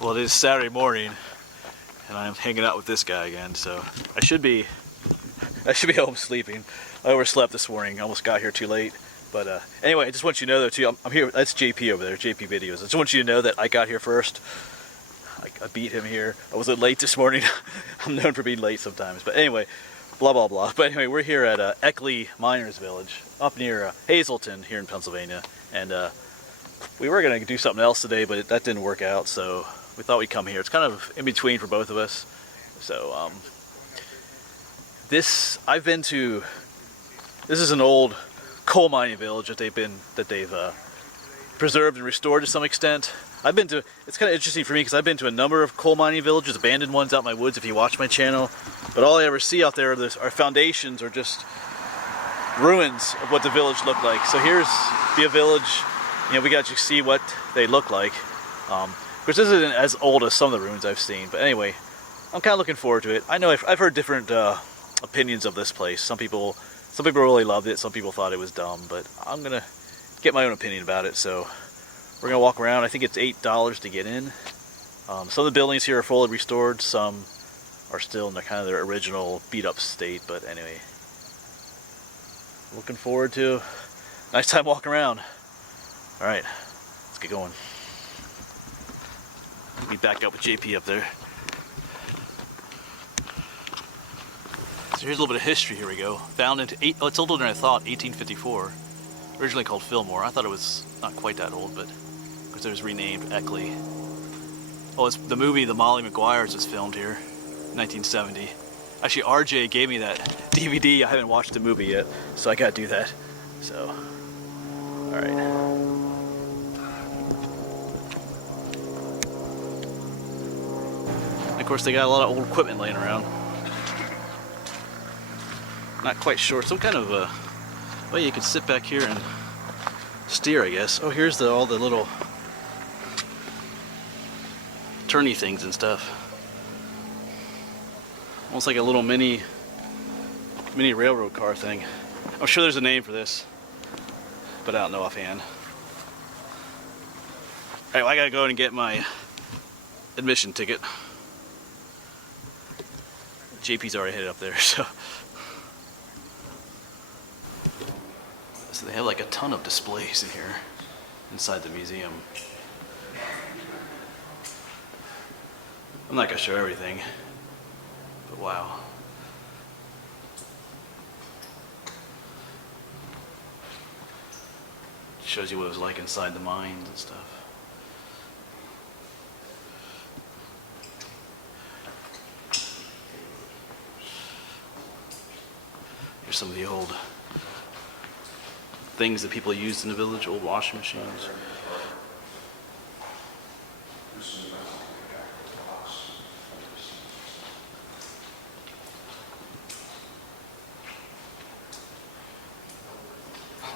Well, it is Saturday morning, and I'm hanging out with this guy again. So I should be home sleeping. I overslept this morning. Almost got here too late. But anyway, I just want you to know though too. I'm here. That's JP over there. JP Videos. I just want you to know that I got here first. I beat him here. I was late this morning. I'm known for being late sometimes. But anyway, blah blah blah. But anyway, we're here at Eckley Miners Village, up near Hazleton here in Pennsylvania, and we were gonna do something else today, but that didn't work out. So we thought we'd come here. It's kind of in between for both of us. So this is an old coal mining village that they've preserved and restored to some extent. It's kind of interesting for me because I've been to a number of coal mining villages, abandoned ones out in my woods if you watch my channel, but all I ever see out there are foundations or just ruins of what the village looked like. So here's a village, we got to see what they look like. Of course, this isn't as old as some of the ruins I've seen, but anyway, I'm kind of looking forward to it. I know I've heard different opinions of this place. Some people really loved it, some people thought it was dumb, but I'm gonna get my own opinion about it. So we're gonna walk around. I think it's $8 to get in. Some of the buildings here are fully restored, some are still in their original beat up state, but anyway, looking forward to a nice time walking around. All right, let's get going. Let me back up with JP up there. So here's a little bit of history. Here we go. Founded it's older than I thought. 1854. Originally called Fillmore. I thought it was not quite that old, but because it was renamed Eckley. Oh, it's the movie The Molly Maguires was filmed here, 1970. Actually, RJ gave me that DVD. I haven't watched the movie yet, so I gotta do that. So, all right. Of course, they got a lot of old equipment laying around. Not quite sure. Some kind of well, you could sit back here and steer, I guess. Oh, here's all the little turny things and stuff. Almost like a little mini railroad car thing. I'm sure there's a name for this, but I don't know offhand. All right, well, I gotta go and get my admission ticket. JP's already headed up there, so they have like a ton of displays in here inside the museum. I'm not gonna show everything, but wow. It shows you what it was like inside the mines and stuff. Here's some of the old things that people used in the village, old washing machines.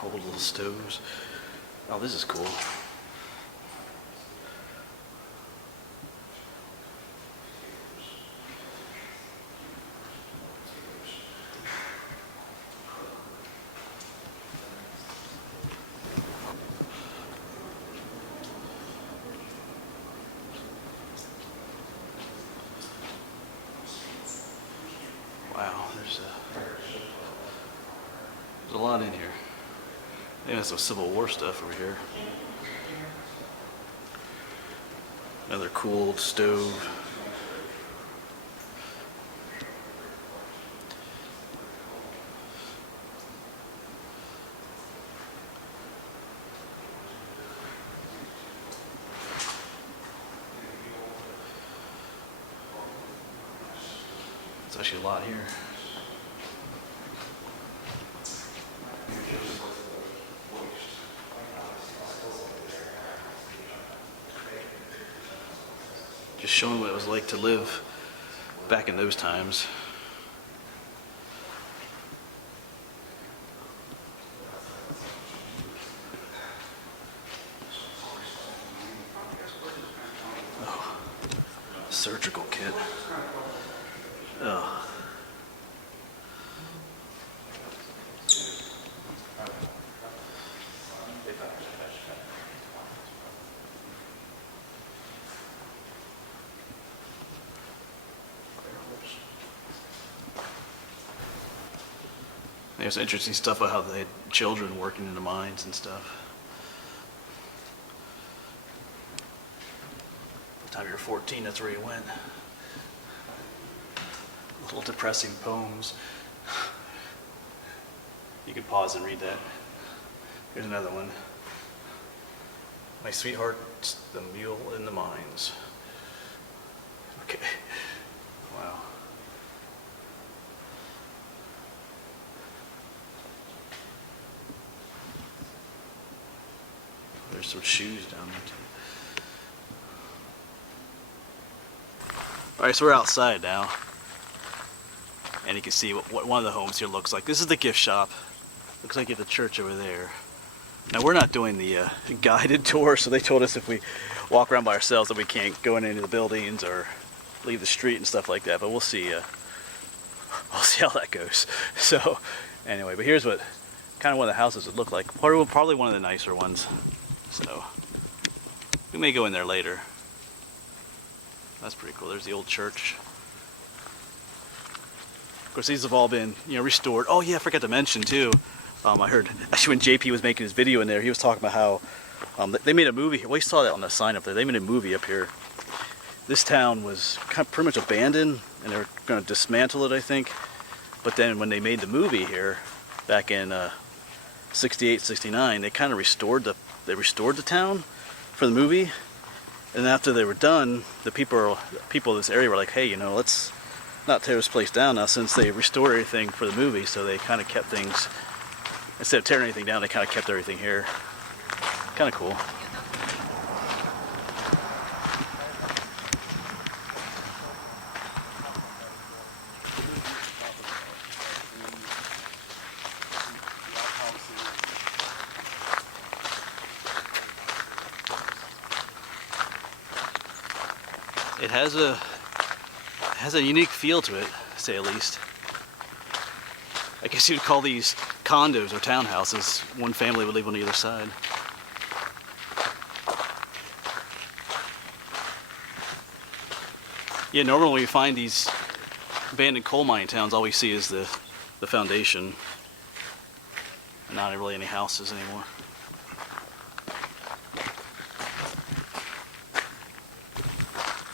Old little stoves. Oh, this is cool. Wow, there's a lot in here. They have some Civil War stuff over here. Another cool old stove. There's actually a lot here. Just showing what it was like to live back in those times. Oh, surgical kit. Oh. There's interesting stuff about how they had children working in the mines and stuff. By the time you were 14, that's where you went. Little depressing poems. You could pause and read that. Here's another one. My sweetheart's the mule in the mines. Okay. Wow. There's some shoes down there too. Alright, so we're outside now. And you can see what one of the homes here looks like. This is the gift shop. Looks like you have the church over there. Now we're not doing the guided tour, so they told us if we walk around by ourselves that we can't go in any of the buildings or leave the street and stuff like that. But we'll see. We'll see how that goes. So anyway, but here's what kind of one of the houses would look like. Probably one of the nicer ones. So we may go in there later. That's pretty cool. There's the old church. Of course, these have all been, restored. Oh yeah, I forgot to mention too. I heard actually when JP was making his video in there, he was talking about how they made a movie. Well, you saw that on the sign up there. They made a movie up here. This town was pretty much abandoned, and they were going to dismantle it, I think. But then when they made the movie here, back in '68, '69, they kind of restored the town for the movie. And after they were done, the people of this area were like, hey, let's not tear this place down now since they restored everything for the movie. So they kind of kept things, instead of tearing anything down, they kind of kept everything here. Kind of cool. It has a unique feel to it, to say the least. I guess you'd call these condos or townhouses. One family would live on either side. Yeah, normally when you find these abandoned coal mine towns, all we see is the foundation. And not really any houses anymore.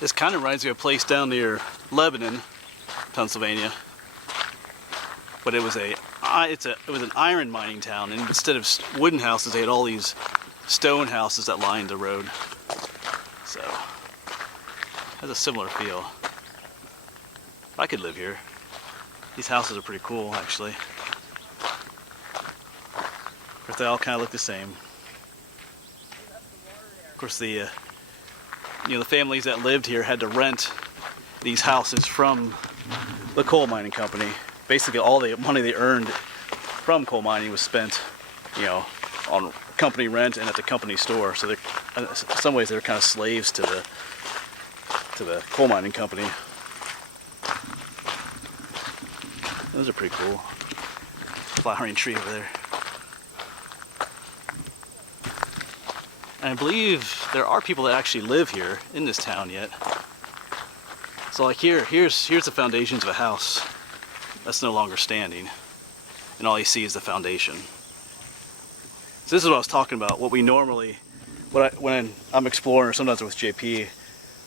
This kind of reminds me of a place down near Lebanon, Pennsylvania. But it was an iron mining town, and instead of wooden houses, they had all these stone houses that lined the road. So, it has a similar feel. I could live here. These houses are pretty cool, actually. Of course, they all kind of look the same. Of course, the families that lived here had to rent these houses from the coal mining company. Basically, all the money they earned from coal mining was spent, on company rent and at the company store. So in some ways, they're kind of slaves to the coal mining company. Those are pretty cool. Flowering tree over there. And I believe there are people that actually live here in this town yet. So like here's the foundations of a house that's no longer standing. And all you see is the foundation. So this is what I was talking about. What we normally, when I'm exploring, or sometimes with JP,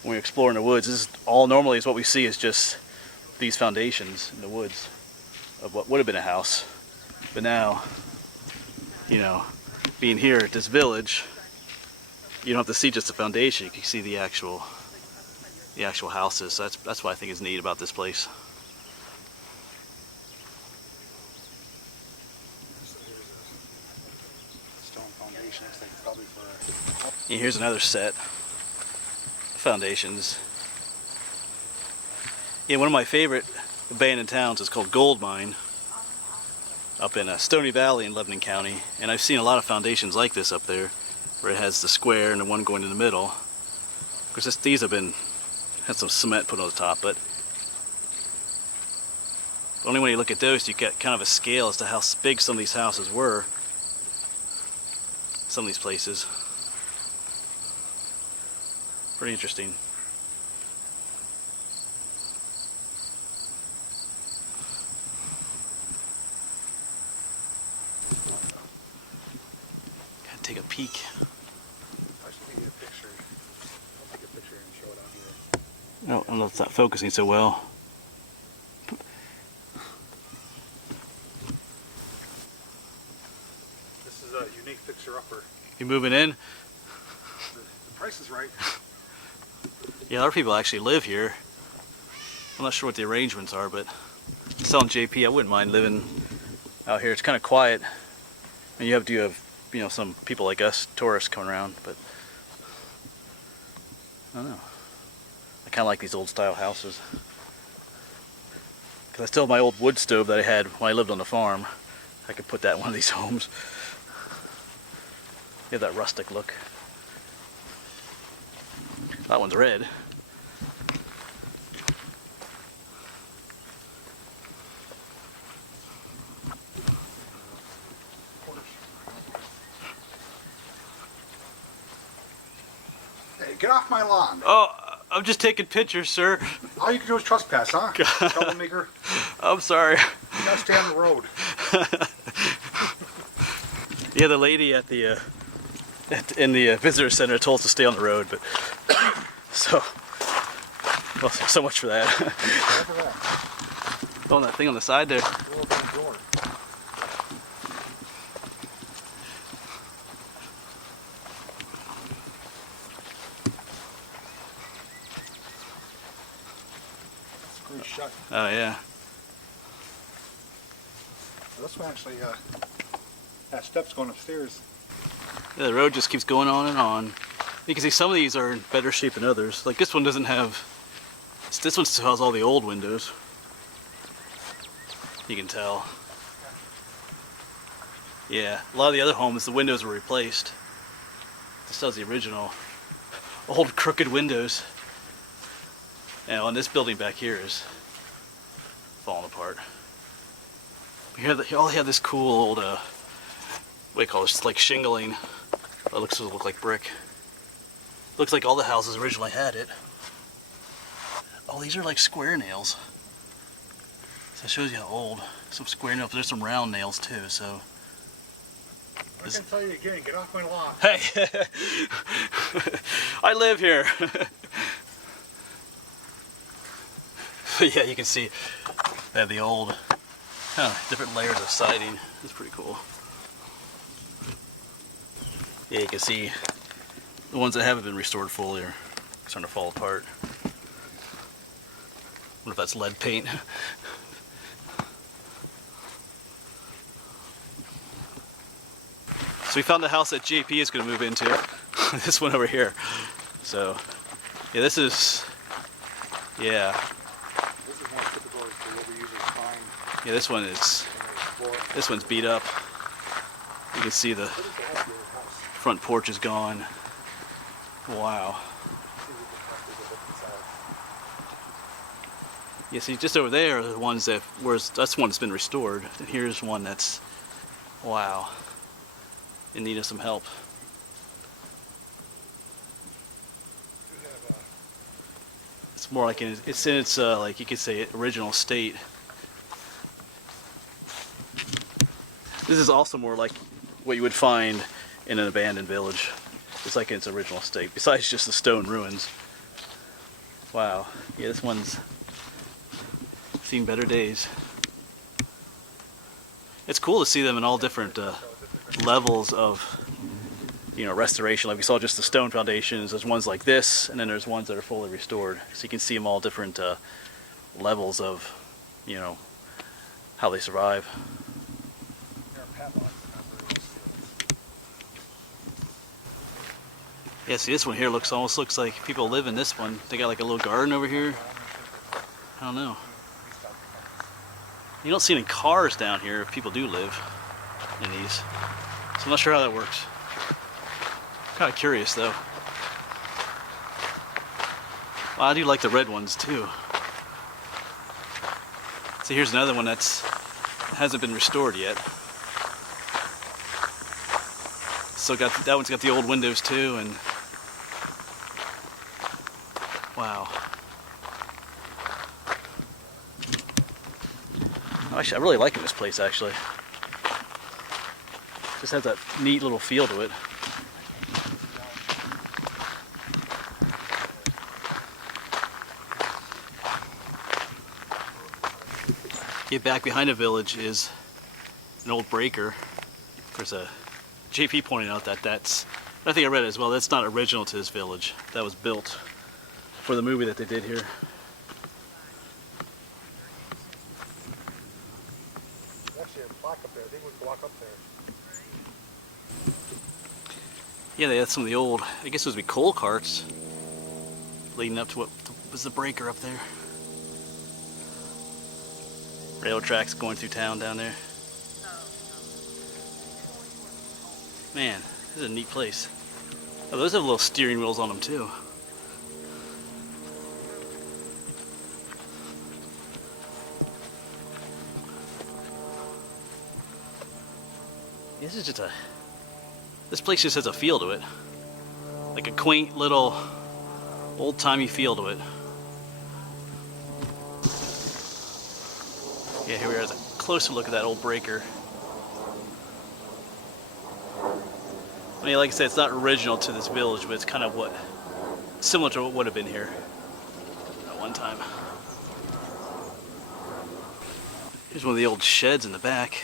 when we explore in the woods, this is all normally is what we see is just these foundations in the woods of what would have been a house. But now, being here at this village, you don't have to see just the foundation. You can see the actual houses. So that's what I think is neat about this place. Stone foundation. I think probably for. And here's another set of foundations. Yeah, one of my favorite abandoned towns is called Gold Mine, up in Stony Valley in Lebanon County, and I've seen a lot of foundations like this up there, where it has the square and the one going in the middle. Of course, these had some cement put on the top, but only when you look at those you get kind of a scale as to how big some of these houses were. Some of these places. Pretty interesting. peek. I should give you a picture. I'll take a picture and show it out here. No, I don't know if it's not focusing so well. This is a unique fixer-upper. You moving in? The price is right. Yeah, a lot of people actually live here. I'm not sure what the arrangements are, but selling JP, I wouldn't mind living out here. It's kind of quiet, and you have you know, some people like us, tourists, coming around. But I don't know. I kind of like these old style houses because I still have my old wood stove that I had when I lived on the farm. I could put that in one of these homes. You have that rustic look. That one's red. Hey, get off my lawn. Oh, I'm just taking pictures, sir. All you can do is trespass, huh? Troublemaker. I'm sorry. You gotta stay on the road. Yeah, the lady at the in the visitor center told us to stay on the road, but so so much for that. Look at that. Oh, and that thing on the side there. Go open the door. Screwed shut. Oh yeah. This one actually has steps going upstairs. Yeah, the road just keeps going on and on. You can see some of these are in better shape than others. Like this one doesn't have. This one still has all the old windows. You can tell. Yeah, a lot of the other homes, the windows were replaced. This has the original old crooked windows. And on this building back here is falling apart. Here, all they have this cool old, what do you call this, like shingling. It looks to look like brick. Looks like all the houses originally had it. Oh, these are like square nails. So that shows you how old. Some square nails, there's some round nails too, so. I can tell you again, get off my lawn. Hey, I live here. But yeah, you can see they have the old, different layers of siding. It's pretty cool. Yeah, you can see the ones that haven't been restored fully are starting to fall apart. I wonder if that's lead paint. So we found the house that JP is going to move into. This one over here. So, yeah, this is, yeah. This is more typical as to what we usually find Yeah, this one is, in the floor. this one's beat up. You can see the What is the house of your house? front porch is gone. Wow. See what the house is look inside. Yeah, see, just over there are the ones that, that's one that's been restored. And here's one that's, wow, in need of some help. We have It's more like it's in its like you could say original state. This is also more like what you would find in an abandoned village. It's like in its original state, besides just the stone ruins. Wow, yeah, this one's seen better days. It's cool to see them in all different levels of, you know, restoration. Like we saw just the stone foundations. There's ones like this, and then there's ones that are fully restored. So you can see them all different levels of, you know, how they survive. there are padlocks, but not very well sealed. Yeah, see, this one here almost looks like people live in this one. They got like a little garden over here. I don't know. You don't see any cars down here if people do live in these. So I'm not sure how that works. Kind of curious though. Well, I do like the red ones too. See, here's another one that's hasn't been restored yet. Still got that one's got the old windows too, and wow. Actually, I really like this place actually. Just has that neat little feel to it. Yeah, back behind the village is an old breaker. There's a JP pointed out that that's, I think I read it as well, that's not original to this village. That was built for the movie that they did here. There's actually a plaque up there. I think we can walk up there. Yeah, they had some of the old, I guess it would be coal carts leading up to what was the breaker up there. Railroad tracks going through town down there. Man, this is a neat place. Oh, those have little steering wheels on them too. This is just this place just has a feel to it. Like a quaint little old-timey feel to it. Yeah, here we are, a closer look at that old breaker. I mean, like I said, it's not original to this village, but it's kind of what, similar to what would have been here at one time. Here's one of the old sheds in the back.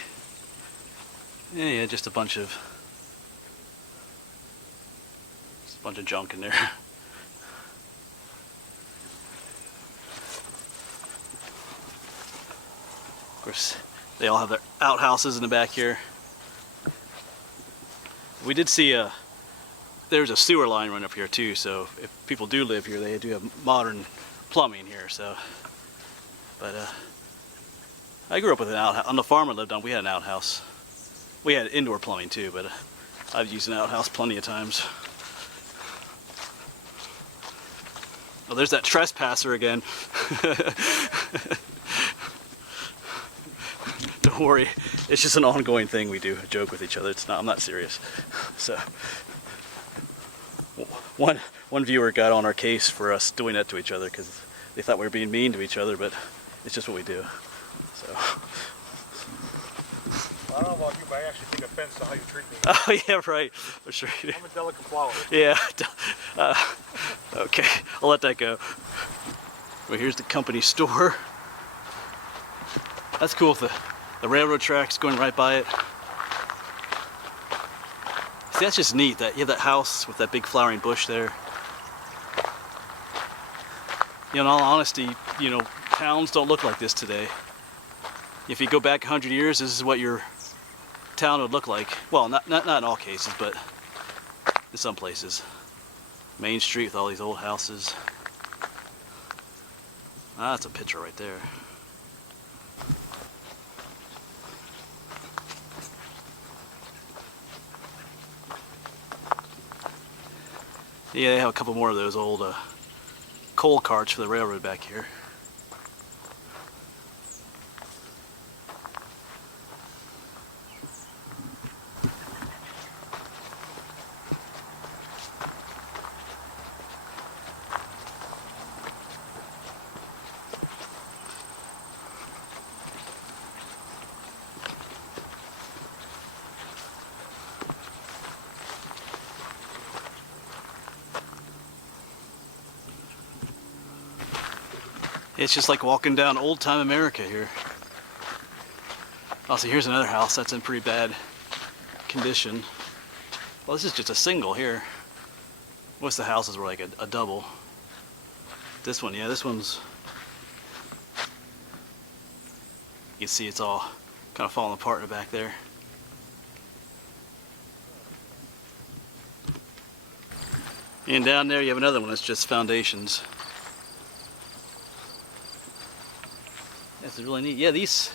Yeah, just a bunch of junk in there. Of course, they all have their outhouses in the back here. We did see there's a sewer line run up here too, so if people do live here, they do have modern plumbing here. So, but I grew up with an outhouse. On the farm I lived on, we had an outhouse. We had indoor plumbing too, but I've used an outhouse plenty of times. Oh, there's that trespasser again. Don't worry, it's just an ongoing thing we do, a joke with each other. It's not, I'm not serious. So, one viewer got on our case for us doing that to each other because they thought we were being mean to each other, but it's just what we do. So. I don't know about you, but I actually take offense to how you treat me. Oh yeah, right. For sure you do. I'm a delicate flower. Yeah. Okay, I'll let that go. Well, here's the company store. That's cool with the railroad tracks going right by it. See, that's just neat that you have that house with that big flowering bush there. You know, in all honesty, you know, towns don't look like this today. If you go back 100 years, this is what your town would look like. Well, not in all cases, but in some places. Main Street with all these old houses. Ah, that's a picture right there. Yeah, they have a couple more of those old coal carts for the railroad back here. It's just like walking down old-time America here. Also, here's another house that's in pretty bad condition. Well, this is just a single here. Most of the houses were like a double. This one, yeah, this one's... You can see it's all kind of falling apart in the back there. And down there you have another one that's just foundations. This is really neat. Yeah, these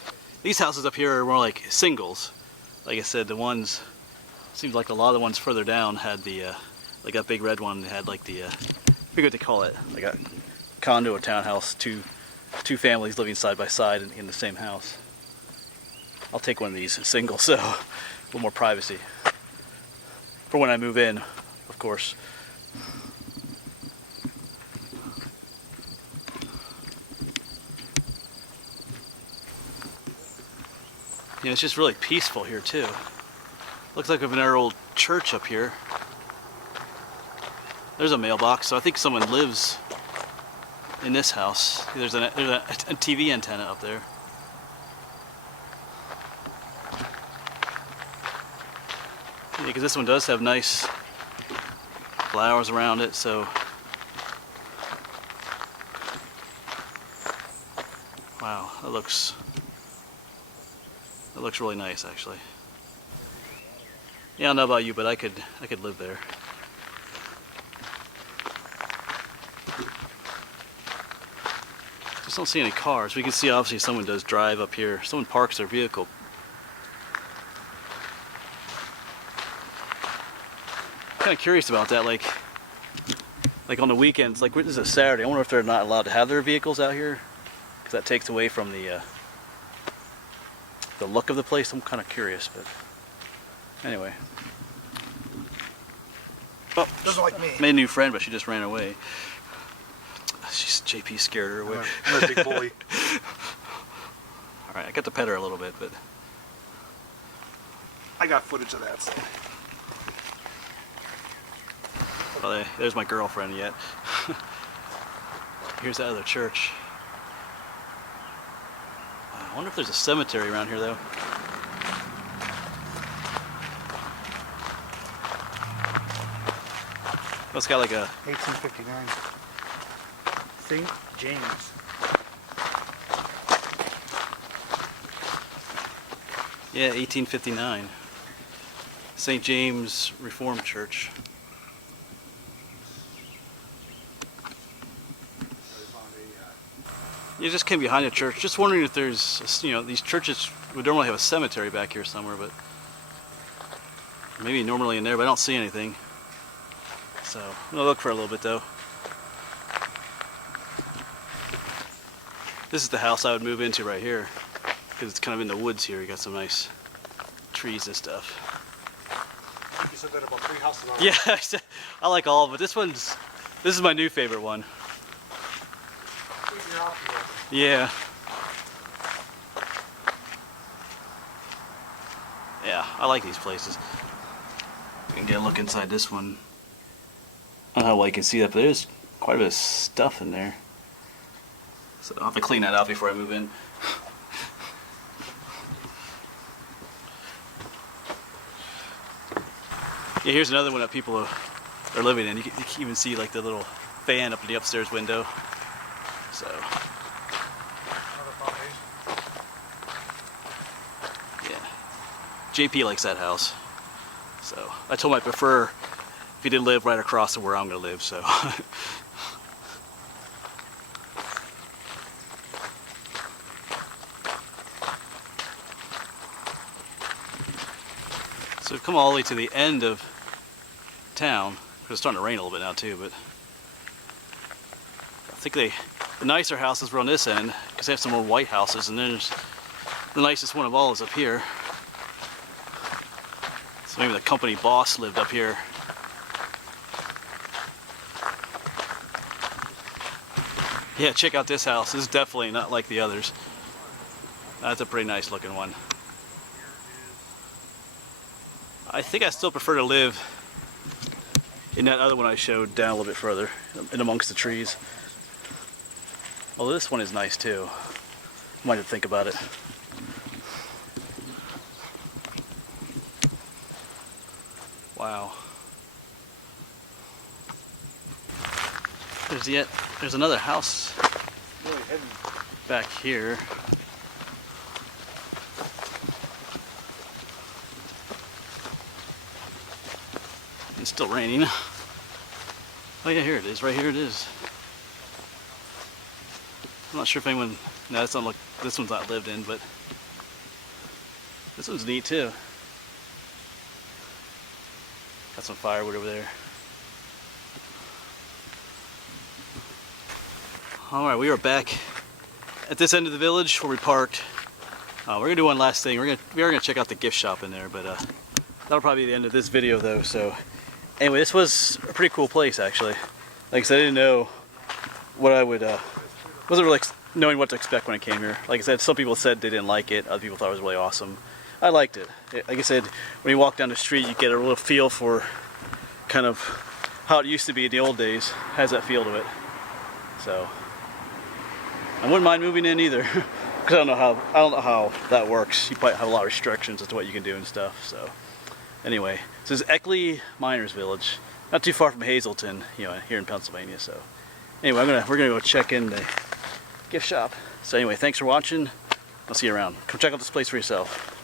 houses up here are more like singles. Like I said, the ones, seems like a lot of the ones further down had the, like that big red one had like the, I forget what they call it, like a condo or townhouse, two families living side by side in the same house. I'll take one of these single, so a little more privacy. For when I move in, of course. You know, it's just really peaceful here too. Looks like we have another old church up here. There's a mailbox, so I think someone lives in this house. There's a TV antenna up there. Yeah, because this one does have nice flowers around it, so wow, that looks really nice actually. Yeah, I don't know about you, but I could live there. Just don't see any cars. We can see obviously someone does drive up here. Someone parks their vehicle. Kind of curious about that, like on the weekends, like this is a Saturday. I wonder if they're not allowed to have their vehicles out here, because that takes away from the look of the place. I'm kind of curious, but anyway. Oh, Doesn't like me. Made a new friend, but she just ran away. JP scared her away. I'm a big bully. All right, I got to pet her a little bit, but I got footage of that. So. well, there's my girlfriend yet. Here's that other church. I wonder if there's a cemetery around here, though. It's got like a 1859. St. James. yeah, 1859. St. James Reformed Church. You just came behind the church. Just wondering if there's, these churches would normally have a cemetery back here somewhere, but maybe normally in there, but I don't see anything. So I'm gonna look for a little bit though. This is the house I would move into right here, because it's kind of in the woods here. You got some nice trees and stuff. You said that about 3 houses on Yeah, I like all, but this is my new favorite one. Yeah. Yeah, I like these places. You can get a look inside this one. I don't know how well you can see that, but there's quite a bit of stuff in there. So I'll have to clean that out before I move in. Yeah, here's another one that people are living in. You can even see like the little fan up in the upstairs window. So. Yeah. JP likes that house. So I told him I prefer if he didn't live right across from where I'm going to live. So. So we've come all the way to the end of town. It's starting to rain a little bit now too, but I think the nicer houses were on this end, because they have some more white houses, and then there's the nicest one of all is up here. So maybe the company boss lived up here. Yeah, check out this house. This is definitely not like the others. That's a pretty nice looking one. I think I still prefer to live in that other one I showed down a little bit further, in amongst the trees. Although this one is nice too. Might have to think about it. Wow. There's another house back here. It's still raining. Oh yeah, here it is. Right here it is. I'm not sure if anyone. No, this one's not lived in, but this one's neat too. Got some firewood over there. All right, we are back at this end of the village where we parked. We're gonna do one last thing. We are gonna check out the gift shop in there, but that'll probably be the end of this video though. So. Anyway, this was a pretty cool place actually. Like I said, I didn't know what I would, wasn't really knowing what to expect when I came here. Like I said, some people said they didn't like it, other people thought it was really awesome. I liked it. Like I said, when you walk down the street, you get a real feel for kind of how it used to be in the old days. It has that feel to it. So, I wouldn't mind moving in either, because I don't know how that works. You probably have a lot of restrictions as to what you can do and stuff. So, Anyway, this is Eckley Miners Village, not too far from Hazleton, you know, here in Pennsylvania. So anyway, we're gonna go check in the gift shop. So anyway, thanks for watching. I'll see you around. Come check out this place for yourself.